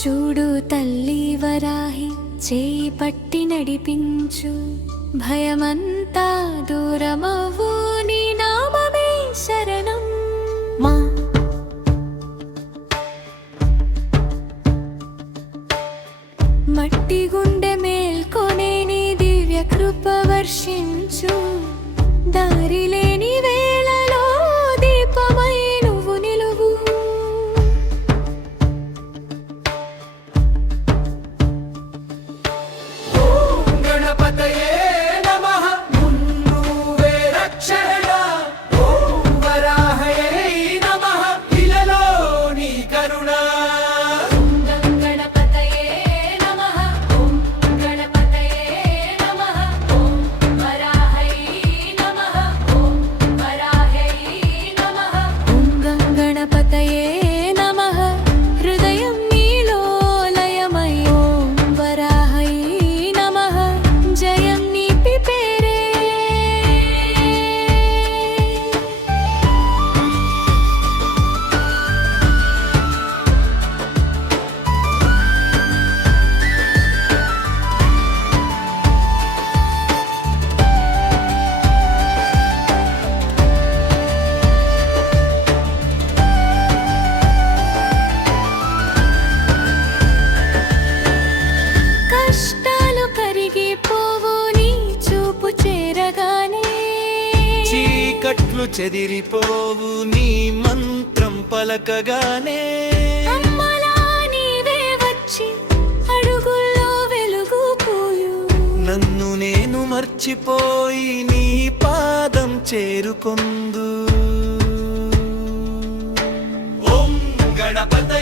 చూడు తల్లి వరాహి చేయి పట్టి నడిపించు, భయమంతా దూరమవు, నీ నామమే శరణం. మా మట్టి గుండె మేల్కొనే నీ దివ్య కృప వర్షించు, దారి లేని వేళలో దీపమై నువ్వు నిలువు. ఓం గణపతయే నమః మున్నువే రక్షణ, ఓం వరాహయే నమః ఇలలో నీ కరుణ. చీకట్లు చెదిరిపోవు నీ మంత్రం పలకగానే, అమ్మలా నీవే వచ్చి అడుగుల్లో వెలుగు పూయు. నన్ను నేను మర్చిపోయి నీ పాదం చేరుకొందు. ఓం గణపత